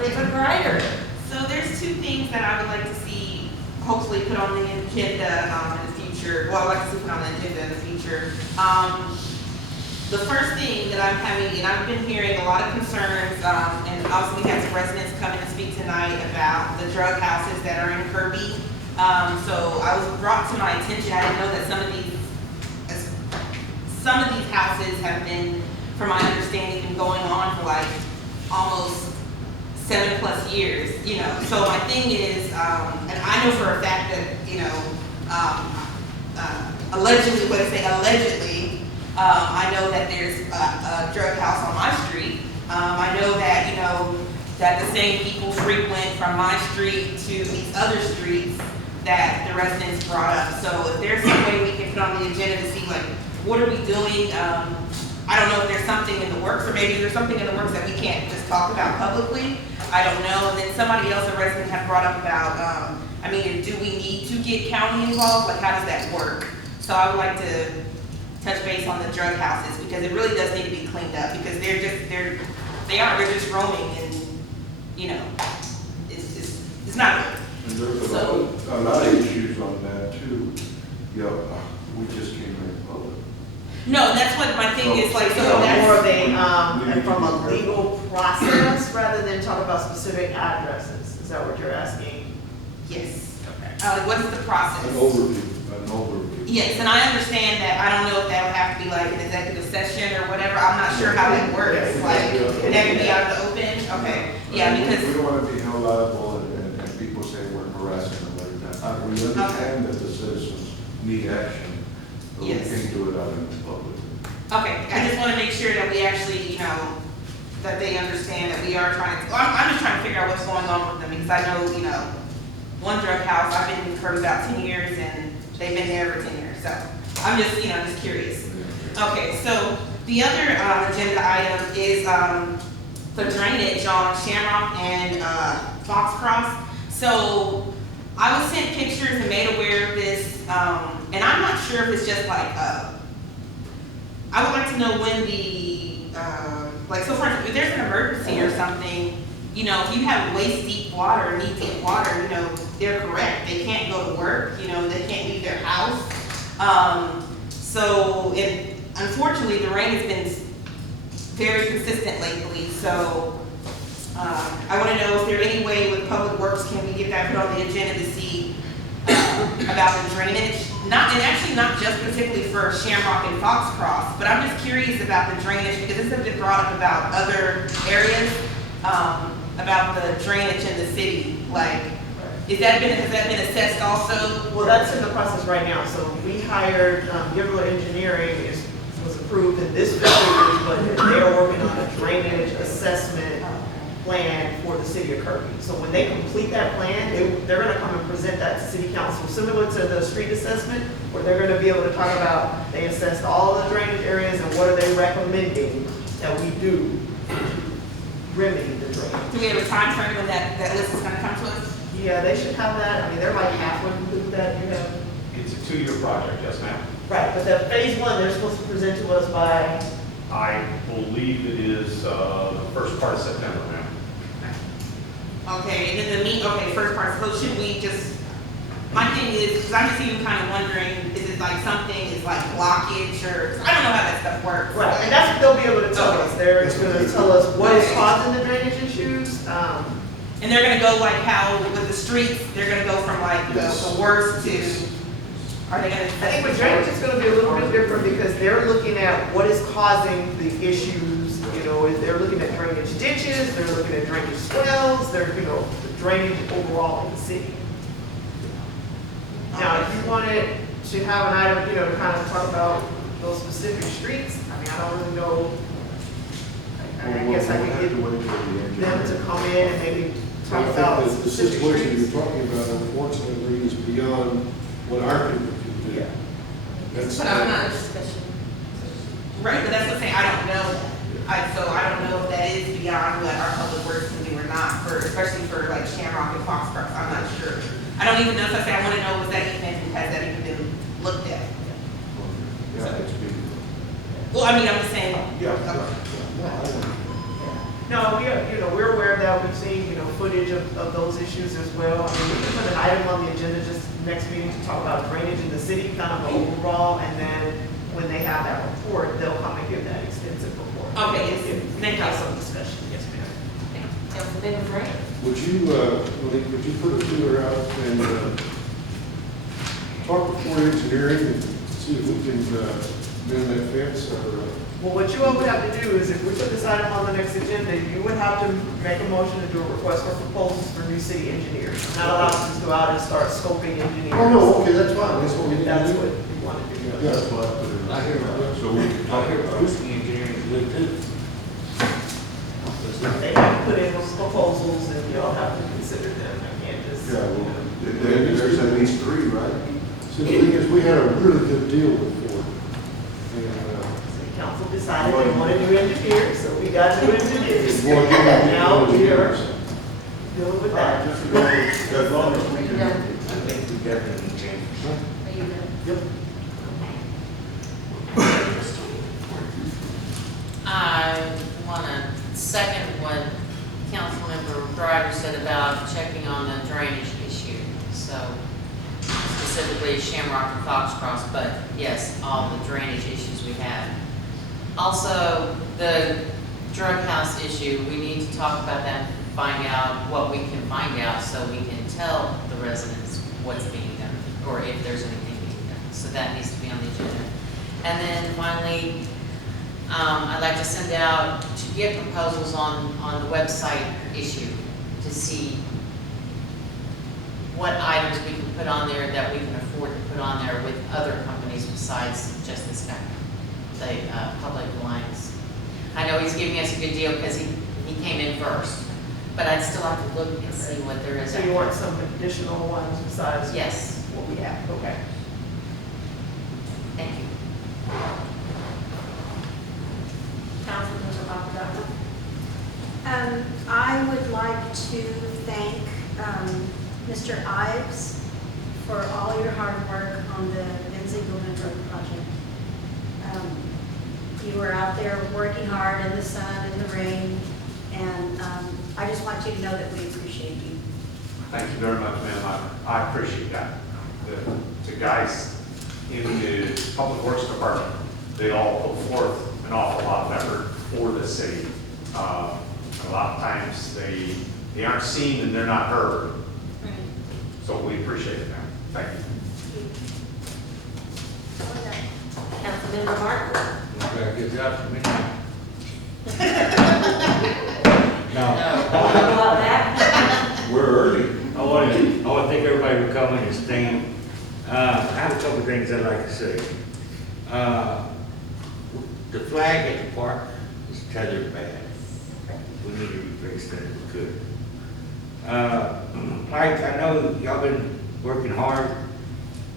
make it brighter. So there's two things that I would like to see hopefully put on the agenda in the future. Well, I'd like to see put on the agenda in the future. The first thing that I'm having, and I've been hearing a lot of concerns, and also we had some residents come in and speak tonight about the drug houses that are in Kirby. So I was brought to my attention, I didn't know that some of these houses have been, from my understanding, been going on for like almost 7+ years, you know. So my thing is, and I know for a fact that, you know, allegedly, I know that there's a drug house on my street. I know that, you know, that the same people frequent from my street to these other streets that the residents brought up. So if there's some way we can put on the agenda to see, like, what are we doing? I don't know if there's something in the works, or maybe there's something in the works that we can't just talk about publicly. I don't know. And then somebody else, a resident, had brought up about, I mean, do we need to get county involved? Like, how does that work? So I would like to touch base on the drug houses, because it really does need to be cleaned up, because they're just roaming, and, you know, it's not good. And there's a lot of issues on that too. Yeah, we just can't make public. No, that's what my thing is, like, so So that's. more of a, and from a legal process rather than talk about specific addresses. Is that what you're asking? Yes. Okay. What is the process? An overview. Yes, and I understand that. I don't know if that would have to be like an executive session or whatever. I'm not sure how that works. Like, can that be out of the open? Okay, yeah, because. We don't want to be held liable and people say we're harassing them like that. We understand that the citizens need action, but we Yes. can't do it out in the public. Okay, I just want to make sure that we actually, you know, that they understand that we are trying to, well, I'm just trying to figure out what's going on with them, because I know, you know, one drug house, I've been in Kirby about 10 years, and they've been there for 10 years, so I'm just, you know, just curious. Okay, so the other agenda item is the drainage on Shamrock and Foxcross. So I was sent pictures and made aware of this, and I'm not sure if it's just like, I would like to know when the, like, so for instance, if there's an emergency or something, you know, if you have waist deep water, knee deep water, you know, they're correct. They can't go to work, you know, they can't leave their house. So, unfortunately, the rain has been very consistent lately, so I want to know if there any way with Public Works, can we get that put on the agenda to see about the drainage? And actually not just particularly for Shamrock and Foxcross, but I'm just curious about the drainage, because this has been brought up about other areas, about the drainage in the city. Like, has that been assessed also? Well, that's in the process right now. So we hired, Girdler Engineering was approved in this fiscal year's budget. They are working on a drainage assessment plan for the city of Kirby. So when they complete that plan, they're gonna come and present that to city council, similar to the street assessment, where they're gonna be able to talk about, they assessed all the drainage areas and what are they recommending that we do to remedy the drainage. Do we have a time frame when that list is gonna come to us? Yeah, they should have that. I mean, they're like halfway through that. You have. It's a 2-year project, yes, ma'am. Right, but the phase one, they're supposed to present to us by. I believe it is the first part of September, ma'am. Okay, and then first part, so should we just, my thing is, because I'm just even kind of wondering, is it like something is like blockage, or, I don't know how that stuff works. Right, and that's what they'll be able to tell Okay. us. They're going to tell us what is causing the drainage issues. And they're gonna go like how with the streets, they're gonna go from like the worst to, are they gonna? I think with drainage, it's going to be a little bit different because they're looking at what is causing the issues. You know, they're looking at drainage ditches, they're looking at drainage swells, they're, you know, the drainage overall in the city. Now, if you wanted to have an item, you know, to kind of talk about those specific streets, I mean, I don't really know. I guess I could get them to come in and maybe talk about the specific situation streets. you're talking about, unfortunately, is beyond what our people can do. Yeah. That's, But I'm not, right, but that's what I'm saying, I don't know that. So I don't know if that is beyond what our public works can do or not, especially for like Shamrock and Foxcross, I'm not sure. I don't even know, so I say, I want to know, has that even been looked at? Yeah, it's big. Well, I mean, I'm just saying. Yeah. Okay. No, we are, you know, we're aware of that. that we've seen, footage of those issues as well. I mean, we can put an item on the agenda just next meeting to talk about drainage in the city, kind of overall, and then when they have that report, they'll come and give that extensive report. Okay, yes, thank you. Have some discussion, yes, ma'am. Councilmember Gray? Would you, Malik, would you put a feeler out and talk to Ford Engineering and see if we can mend that fence or? Well, what you all would have to do is if we put this item on the next agenda, you would have to make a motion to do a request for proposals for new city engineers. Not allow us to go out and start scoping engineers. Oh, no, okay, that's fine, that's what we need to That's do. what you want to do. Yeah. That's what I put it I hear in. about So we can talk about it. Acoustic engineering is good too. They have to put in those proposals and you all have to consider them. I can't just. Yeah, well, there's at least three, right? So the thing is, we had a really good deal with Ford. And, City council decided they wanted new engineers, so we got new engineers. Well, give them Now we are engineers. dealing with All right, that. just as long as we can. I think we definitely need change. Yep. I want to second what Councilmember Driver said about checking on the drainage issue. So specifically Shamrock and Foxcross, but yes, all the drainage issues we have. Also, the drug house issue, we need to talk about that, and find out what we can find out so we can tell the residents what's being done, or if there's anything being done. So that needs to be on the agenda. And then finally, I'd like to send out, to get proposals on the website issue, to see what items we can put on there that we can afford to put on there with other companies besides just this guy, the Public Alliance. I know he's giving us a good deal because he came in first, but I'd still have to look and see what there is. So you want some additional ones besides? Yes, What we have, okay. thank you. Councilmember Papadopoulos? I would like to thank Mr. Ives for all your hard work on the Benzigleman Road project. You were out there working hard in the sun and the rain, and I just want you to know that we appreciate you. Thank you very much, ma'am. I appreciate that. The guys in the Public Works Department, they all put forth an awful lot of effort for the city. A lot of times they aren't seen and they're not heard. So we appreciate it, ma'am. Thank you. Councilmember Martin? Okay, good job for me. How about that? We're early. I want to thank everybody for coming and staying. I have a couple of things I'd like to say. The flag at the park is tethered bad. We need to replace that if we could. Mike, I know y'all been working hard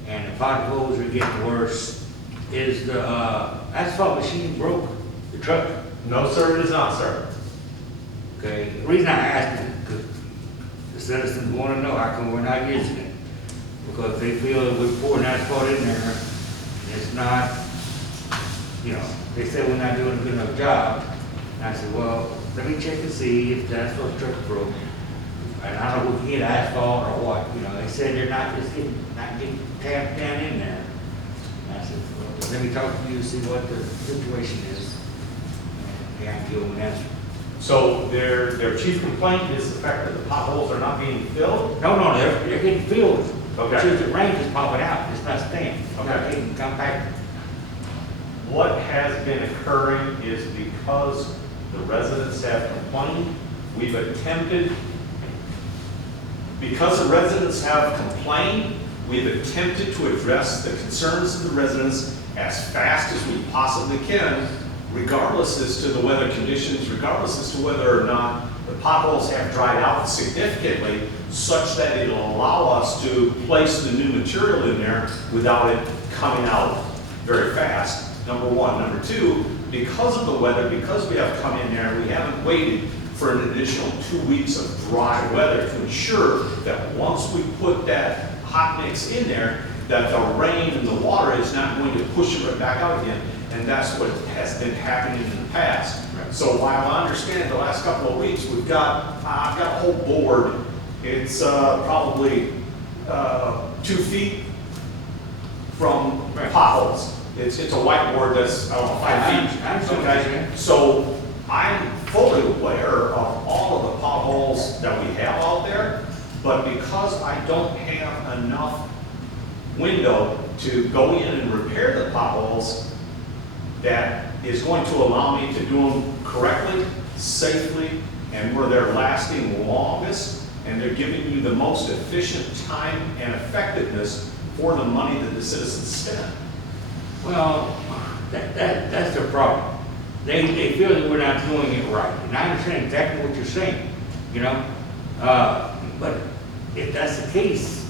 and the potholes are getting worse. Is the asphalt machine broke, the truck? No, sir, it is not, sir. Okay, the reason I asked is because the citizens want to know how come we're not using it. Because they feel that we're pouring asphalt in there, and it's not, they say we're not doing a good enough job. And I said, well, let me check and see if the asphalt truck broke. And I don't know if we can get asphalt or what, they said they're not getting tapped down in there. And I said, well, let me talk to you, see what the situation is. And I can give them an answer. So their chief complaint is the fact that the potholes are not being filled? No, they're getting filled. Okay. It's just the rain is popping out, it's not staying. It's not Okay. getting compacted. What has been occurring is because the residents have complained, we've attempted, because the residents have complained, we've attempted to address the concerns of the residents as fast as we possibly can, regardless as to the weather conditions, regardless as to whether or not the potholes have dried out significantly, such that it'll allow us to place the new material in there without it coming out very fast, number one. Number two, because of the weather, because we have come in there, we haven't waited for an additional 2 weeks of dry weather to ensure that once we put that hot mix in there, that the rain and the water is not going to push it right back out again. And that's what has been happening in the past. So while I understand the last couple of weeks, I've got a whole board. It's probably 2 feet from potholes. It's a whiteboard that's, I don't know, 5 feet. I understand what you're saying. So I'm fully aware of all of the potholes that we have out there, but because I don't have enough window to go in and repair the potholes, that is going to allow me to do them correctly, safely, and where they're lasting longest, and they're giving you the most efficient time and effectiveness for the money that the citizens spend. Well, that's their problem. They feel that we're not doing it right, and I understand exactly what you're saying, you know? But if that's the case,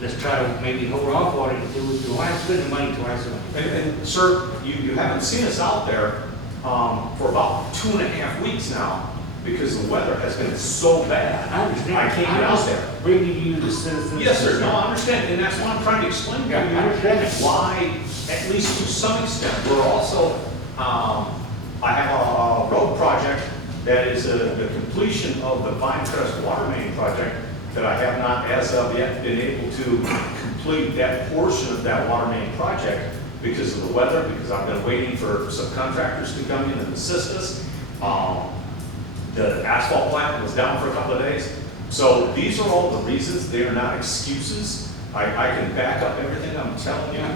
let's try to maybe hold off on it until we can spend the money twice a month. And sir, you haven't seen us out there for about 2.5 weeks now, because the weather has been so bad. I understand. I can't get out there. Bringing you the citizens. Yes, sir, no, I understand, and that's what I'm trying to explain to you. Yeah, I understand it. Why, at least to some extent, we're also, I have a road project that is the completion of the Pinecrest Water Main project that I have not, as of yet, been able to complete that portion of that water main project because of the weather, because I've been waiting for subcontractors to come in and assist us. The asphalt plant was down for a couple of days. So these are all the reasons. They are not excuses. I can back up everything I'm telling you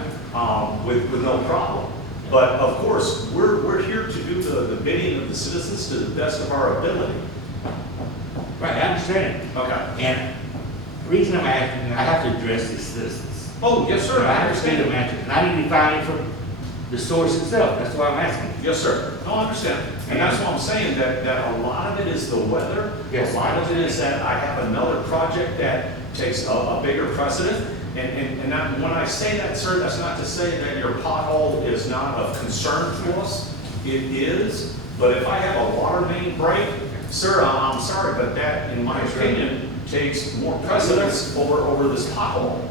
with no problem. But of course, we're here to do the bidding of the citizens to the best of our ability. Right, I understand it. Okay. And the reason I'm asking, I have to address these citizens. Oh, yes, sir. I understand the answer, and I need to find it from the source itself. That's why I'm asking. Yes, sir. No, I understand. And that's why I'm saying that a lot of it is the weather. Yes. A lot of it is that I have another project that takes a bigger precedent. And when I say that, sir, that's not to say that your pothole is not of concern to us. It is. But if I have a water main break, sir, I'm sorry, but that, in my opinion, takes more precedence over this pothole.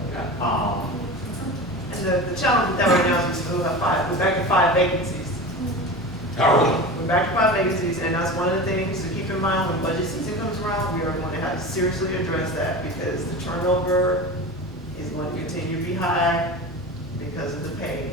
And the challenge with that right now is we still have we're back to 5 vacancies. We're back to 5 vacancies, and that's one of the things to keep in mind when budget season comes around. We are going to have to seriously address that because the turnover is going to continue to be high because of the pay.